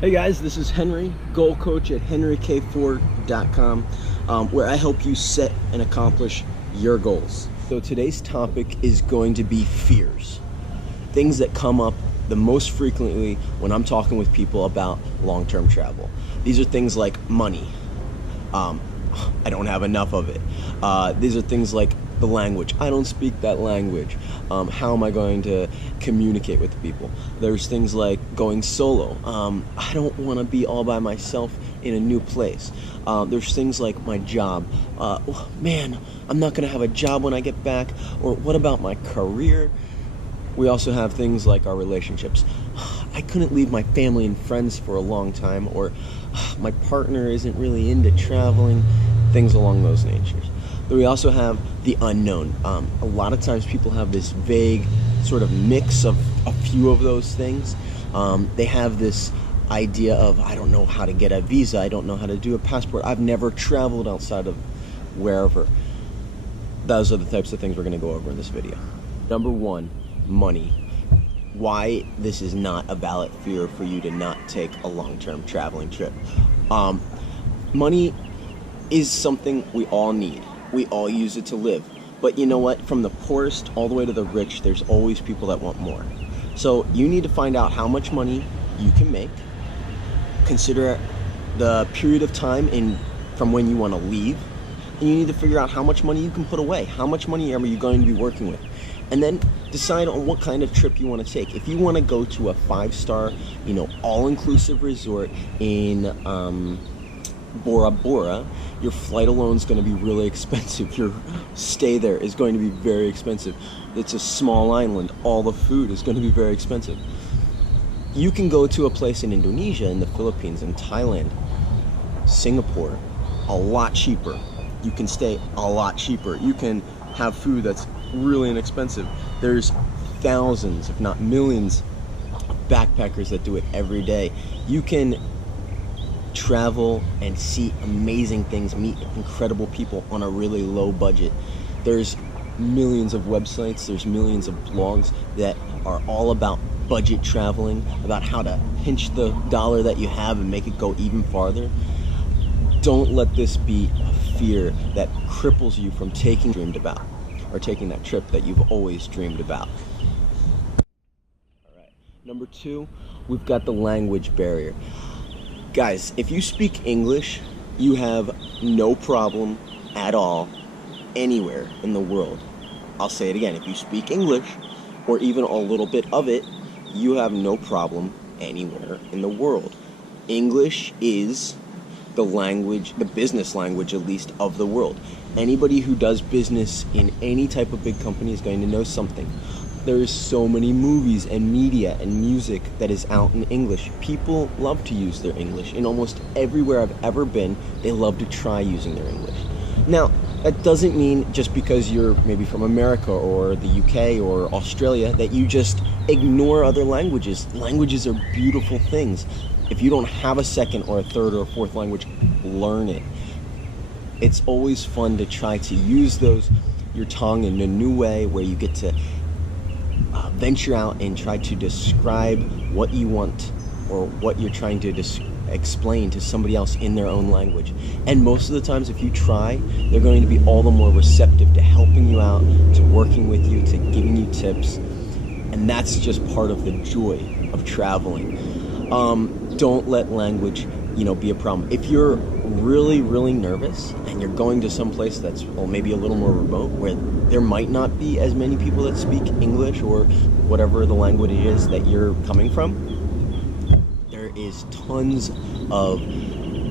Hey guys, this is Henry, goal coach at henryk4.com, where I help you set and accomplish your goals. So today's topic is going to be fears. Things that come up the most frequently when I'm talking with people about long-term travel. These are things like money. I don't have enough of it. These are things like the language. I don't speak that language. How am I going to communicate with people? There's things like going solo. I don't want to be all by myself in a new place. There's things like my job. Man, I'm not going to have a job when I get back. Or what about my career? We also have things like our relationships. I couldn't leave my family and friends for a long time, or my partner isn't really into traveling, things along those natures. We also have the unknown. A lot of times people have this vague sort of mix of a few of those things. They have this idea of, I don't know how to get a visa, I don't know how to do a passport, I've never traveled outside of wherever. Those are the types of things we're going to go over in this video. Number one, money. Why this is not a valid fear for you to not take a long-term traveling trip. Money is something we all need. We all use it to live. But you know what? From the poorest all the way to the rich, there's always people that want more. So you need to find out how much money you can make. Consider the period of time from when you want to leave. And you need to figure out how much money you can put away. How much money are you going to be working with? And then decide on what kind of trip you want to take. If you want to go to a 5-star, all-inclusive resort in Bora Bora, your flight alone is going to be really expensive. Your stay there is going to be very expensive. It's a small island. All the food is going to be very expensive. You can go to a place in Indonesia, in the Philippines, in Thailand, Singapore, a lot cheaper. You can stay a lot cheaper. You can have food that's really inexpensive. There's thousands, if not millions, of backpackers that do it every day. You can travel and see amazing things, meet incredible people on a really low budget. There's millions of websites, there's millions of blogs that are all about budget traveling, about how to pinch the dollar that you have and make it go even farther. Don't let this be a fear that cripples you from taking that trip that you've always dreamed about. All right. Number two, we've got the language barrier. Guys, if you speak English, you have no problem at all anywhere in the world. I'll say it again. If you speak English, or even a little bit of it, you have no problem anywhere in the world. English is the language, the business language at least, of the world. Anybody who does business in any type of big company is going to know something. There's so many movies and media and music that is out in English. People love to use their English. In almost everywhere I've ever been, they love to try using their English. Now, that doesn't mean just because you're maybe from America or the UK or Australia that you just ignore other languages. Languages are beautiful things. If you don't have a second or a third or a fourth language, learn it. It's always fun to try to use your tongue in a new way where you get to venture out and try to describe what you want or what you're trying to explain to somebody else in their own language. And most of the times, if you try, they're going to be all the more receptive to helping you out, to working with you, to giving you tips. And that's just part of the joy of traveling. Don't let language, be a problem. If you're really, really nervous and you're going to some place that's, maybe a little more remote, where there might not be as many people that speak English or whatever the language is that you're coming from, there is tons of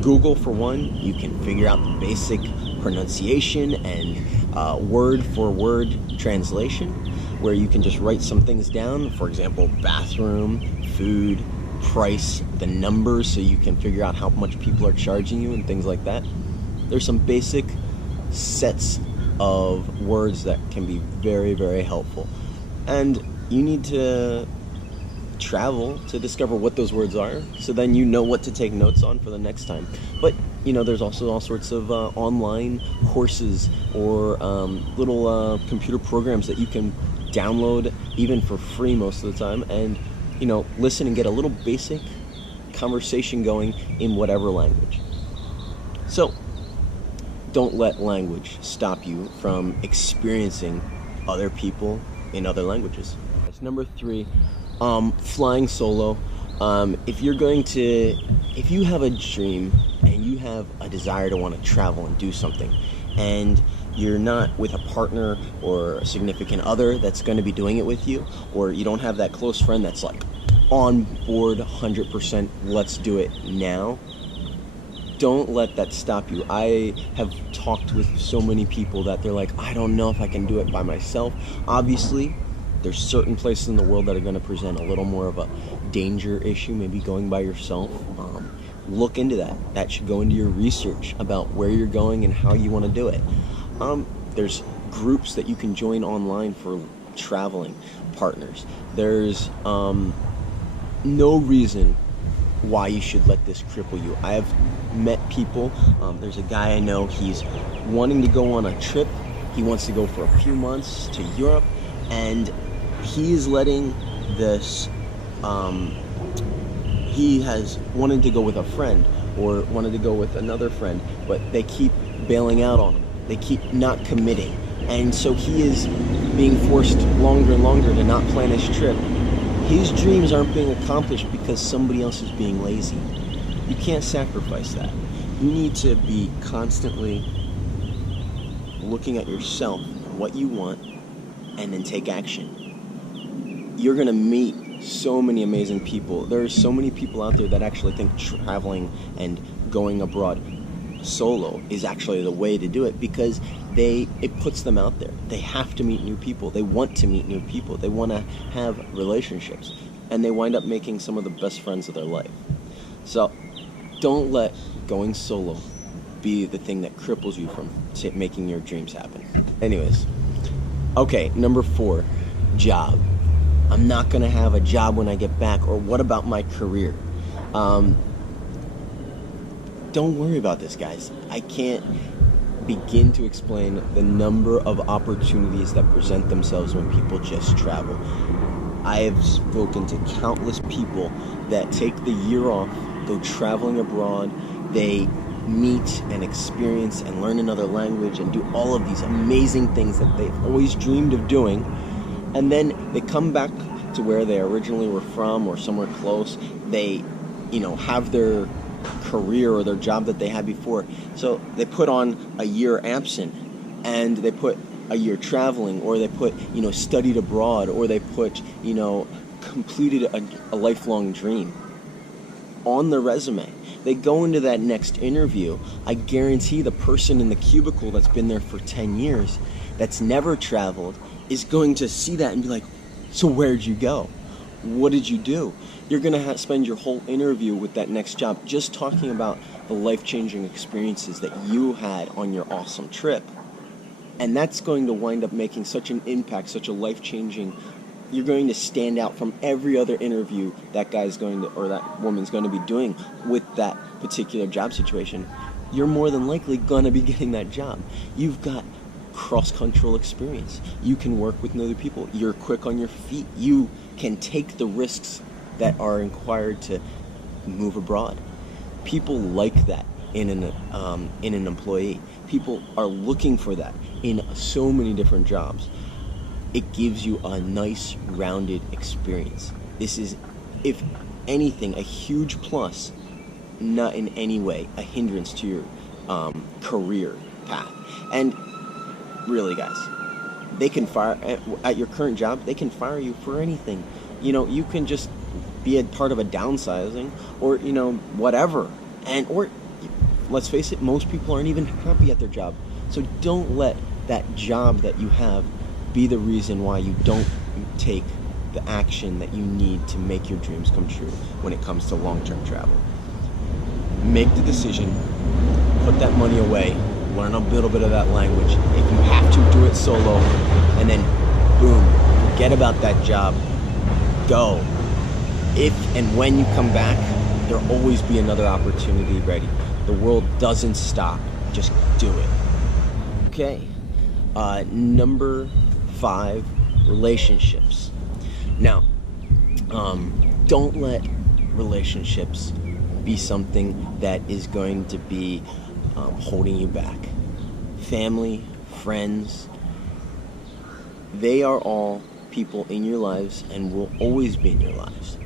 Google for one. You can figure out the basic pronunciation and word for word translation, where you can just write some things down. For example, bathroom, food, price, the numbers, so you can figure out how much people are charging you and things like that. There's some basic sets of words that can be very, very helpful. And you need to travel to discover what those words are, so then you know what to take notes on for the next time. But there's also all sorts of online courses or little computer programs that you can download even for free most of the time, and listen and get a little basic conversation going in whatever language. So don't let language stop you from experiencing other people in other languages. That's number 3, flying solo. If you have a dream and you have a desire to want to travel and do something, and you're not with a partner or a significant other that's going to be doing it with you, or you don't have that close friend that's like on board 100%, let's do it now, don't let that stop you. I have talked with so many people that they're like, I don't know if I can do it by myself. Obviously, there's certain places in the world that are going to present a little more of a danger issue, maybe going by yourself. Look into that. That should go into your research about where you're going and how you want to do it. There's groups that you can join online for traveling partners. There's no reason why you should let this cripple you. I have met people, there's a guy I know, he's wanting to go on a trip. He wants to go for a few months to Europe, and he is letting this, he has wanted to go with a friend or wanted to go with another friend, but they keep bailing out on him. They keep not committing. And so he is being forced longer and longer to not plan his trip. His dreams aren't being accomplished because somebody else is being lazy. You can't sacrifice that. You need to be constantly looking at yourself, what you want, and then take action. You're gonna meet so many amazing people. There are so many people out there that actually think traveling and going abroad solo is actually the way to do it, because it puts them out there. They have to meet new people. They want to meet new people. They want to have relationships, and they wind up making some of the best friends of their life. So don't let going solo be the thing that cripples you from making your dreams happen. Anyways, okay, number 4, job. I'm not gonna have a job when I get back, or what about my career? Don't worry about this, guys. I can't begin to explain the number of opportunities that present themselves when people just travel. I have spoken to countless people that take the year off, go traveling abroad, they meet and experience and learn another language and do all of these amazing things that they've always dreamed of doing, and then they come back to where they originally were from or somewhere close. They, have their career or their job that they had before. So they put on a year absent, and they put a year traveling, or they put, studied abroad, or they put, completed a lifelong dream on their resume. They go into that next interview. I guarantee the person in the cubicle that's been there for 10 years, that's never traveled, is going to see that and be like, so where'd you go? What did you do? You're going to spend your whole interview with that next job just talking about the life-changing experiences that you had on your awesome trip. And that's going to wind up making such an impact, such a life-changing, you're going to stand out from every other interview that guy's going to, or that woman's going to be doing with that particular job situation. You're more than likely going to be getting that job. You've got cross-cultural experience. You can work with other people. You're quick on your feet. You can take the risks that are required to move abroad. People like that in an employee. People are looking for that in so many different jobs. It gives you a nice, rounded experience. This is, if anything, a huge plus, not in any way a hindrance to your career path. And really, guys, they can fire at your current job. They can fire you for anything. You can just be a part of a downsizing, or whatever. Or let's face it, most people aren't even happy at their job. So don't let that job that you have be the reason why you don't take the action that you need to make your dreams come true when it comes to long-term travel. Make the decision, put that money away, learn a little bit of that language. If you have to, do it solo, and then boom, forget about that job. Go. If and when you come back, there'll always be another opportunity ready. The world doesn't stop. Just do it. Okay. Number 5, relationships. Now, don't let relationships be something that is going to be holding you back. Family, friends, they are all people in your lives and will always be in your lives.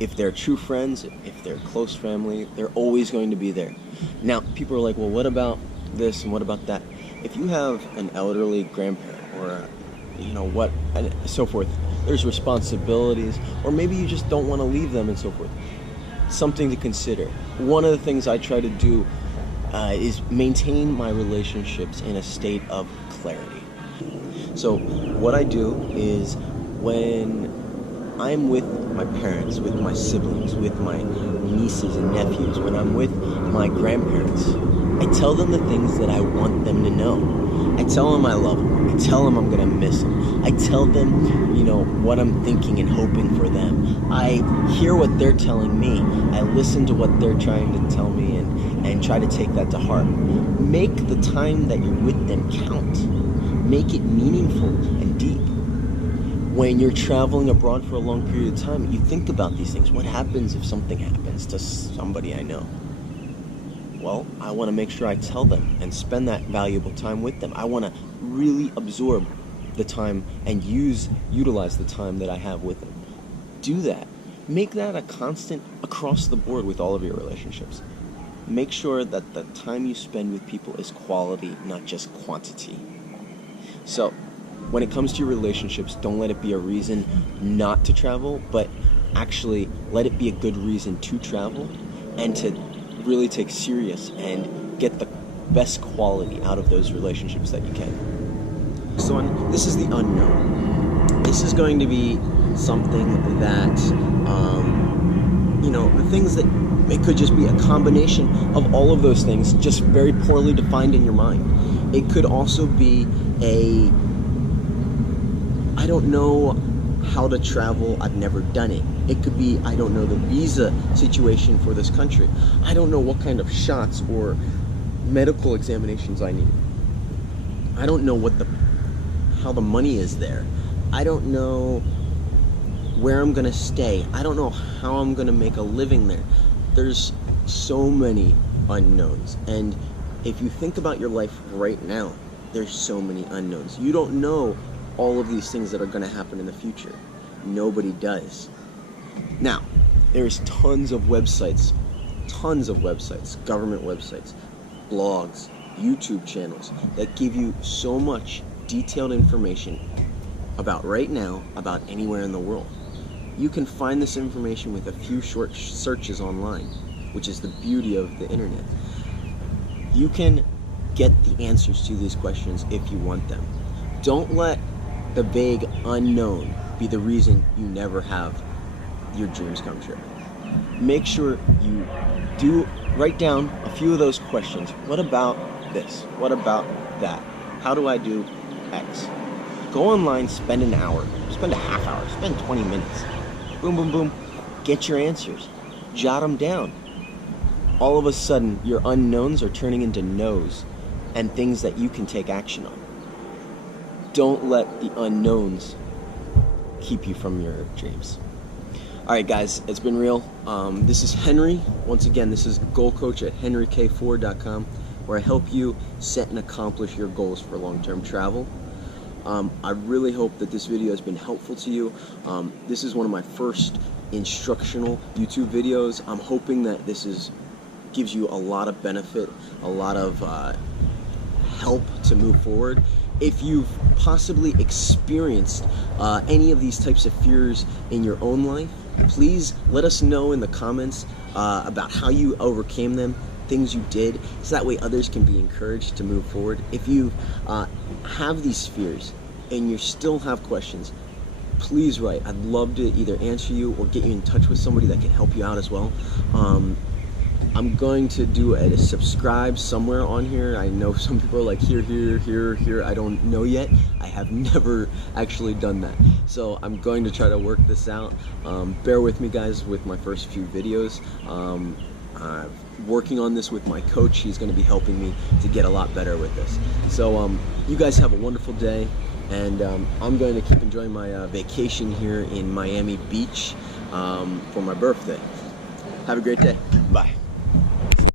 If they're true friends, if they're close family, they're always going to be there. Now, people are like, well, what about this and what about that? If you have an elderly grandparent or what, and so forth, there's responsibilities, or maybe you just don't want to leave them and so forth. Something to consider. One of the things I try to do is maintain my relationships in a state of clarity. So what I do is when I'm with my parents, with my siblings, with my nieces and nephews, when I'm with my grandparents, I tell them the things that I want them to know. I tell them I love them. I tell them I'm going to miss them. I tell them, what I'm thinking and hoping for them. I hear what they're telling me. I listen to what they're trying to tell me and try to take that to heart. Make the time that you're with them count. Make it meaningful and deep. When you're traveling abroad for a long period of time, you think about these things. What happens if something happens to somebody I know? Well, I want to make sure I tell them and spend that valuable time with them. I want to really absorb the time and utilize the time that I have with them. Do that. Make that a constant across the board with all of your relationships. Make sure that the time you spend with people is quality, not just quantity. So, when it comes to your relationships, don't let it be a reason not to travel, but actually let it be a good reason to travel and to really take serious and get the best quality out of those relationships that you can. So this is the unknown. This is going to be something that, the things that it could just be a combination of all of those things, just very poorly defined in your mind. It could also be I don't know how to travel, I've never done it. It could be, I don't know the visa situation for this country. I don't know what kind of shots or medical examinations I need. I don't know how the money is there. I don't know where I'm gonna stay. I don't know how I'm gonna make a living there. There's so many unknowns. And if you think about your life right now, there's so many unknowns. You don't know all of these things that are gonna happen in the future. Nobody does. Now, there's tons of websites, government websites, blogs, YouTube channels that give you so much detailed information about right now, about anywhere in the world. You can find this information with a few short searches online, which is the beauty of the internet. You can get the answers to these questions if you want them. Don't let the vague unknown be the reason you never have your dreams come true. Make sure you write down a few of those questions. What about this? What about that? How do I do X? Go online, spend an hour, spend a half hour, spend 20 minutes. Boom, boom, boom. Get your answers. Jot them down. All of a sudden, your unknowns are turning into no's and things that you can take action on. Don't let the unknowns keep you from your dreams. All right, guys, it's been real. This is Henry. Once again, this is Goal Coach at henryk4.com, where I help you set and accomplish your goals for long-term travel. I really hope that this video has been helpful to you. This is one of my first instructional YouTube videos. I'm hoping that this gives you a lot of benefit, a lot of help to move forward. If you've possibly experienced any of these types of fears in your own life, please let us know in the comments about how you overcame them, things you did, so that way others can be encouraged to move forward. If you have these fears and you still have questions, please write. I'd love to either answer you or get you in touch with somebody that can help you out as well. I'm going to do a subscribe somewhere on here. I know some people are like here. I don't know yet. I have never actually done that. So I'm going to try to work this out. Bear with me, guys, with my first few videos. Working on this with my coach. He's going to be helping me to get a lot better with this. So you guys have a wonderful day, and I'm going to keep enjoying my vacation here in Miami Beach for my birthday. Have a great day. Bye.